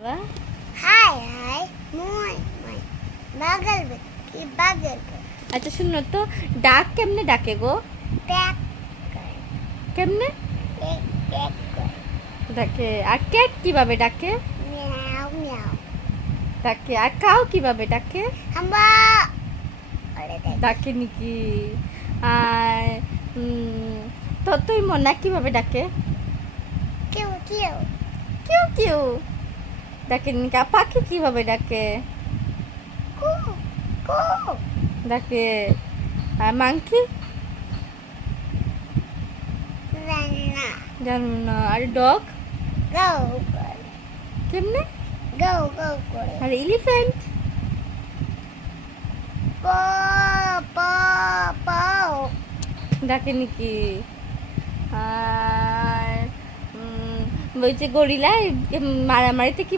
वाह। हाय हाय मोय मोय बागल की बागल अच्छा सुनो तो डाक केमने डाके गो टैक केमने टैक टैक डाके আর ক্যাট কিভাবে ডাকে म्याऊ म्याऊ ডাকে আর কাউ কিভাবে ডাকে हम्बा अरे देख ডাকে নাকি আর তো তুই মনা কিভাবে ডাকে क्यों क्यों কিউ কিউ ডাকে নাকি আর পাখি কিভাবে ডাকে कू कू ডাকে আর মাংকি रन्ना জানো না আর ডগ go কেমনে go go करे আর এলিফ্যান্ট पो पो पो ডাকে নাকি আর ওই যে গরিলা মারামারিতে কি